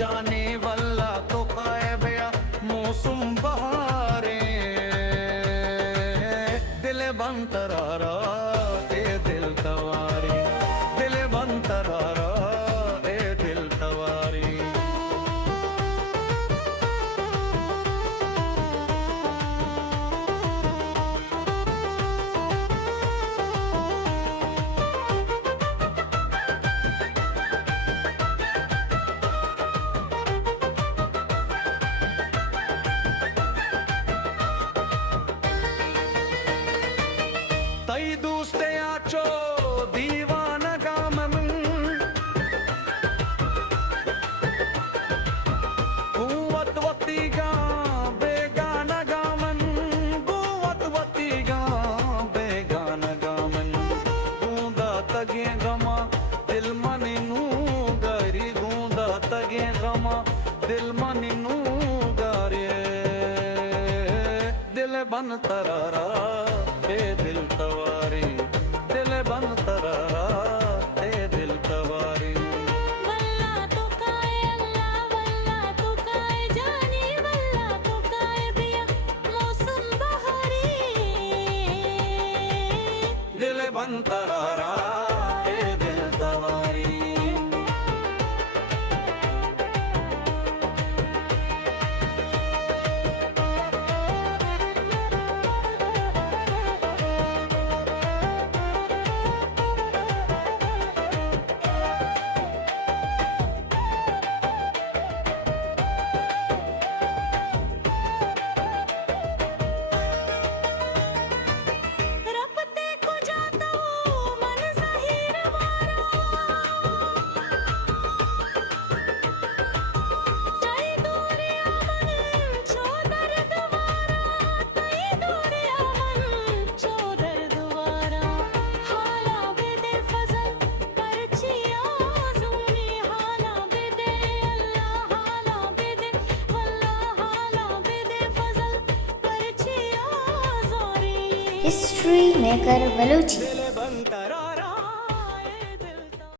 जाने वल्ला तो खाए बया मौसम बहारे दिल बंतरारा ए दिल तवारी दिल बंतरारा ए दिल तवारी तई दूसते आचो दीवाना गामन कुवत वती गा बेगाना गामन कुवत वती गा बेगाना गामन गूंदा तगे गमा दिल मनी नू गरी गूंदा तगे गमा दिल मनी नू गारे दिल बन तरारा ए दिल तवारी दिल बन तरारा ए दिल तवारी वल्ला तो काए अल्लाह वल्ला तो काए जानी वल्ला तो काए बिया मौसम बहारी दिल बन तरारा ए दिल तवारी रपते को जाता हूँ मन ज़हीर वारा तई दूरिया मन छो दर्द वारा तई दूरिया मन छो दर्द वारा हाला बेदे फजल परचिया ज़ूनी हाला बेदे अल्लाह हाला बेदे वल्लाह हाला बेदे फजल परचिया ज़ोरी हिस्ट्री मेकर बलूची।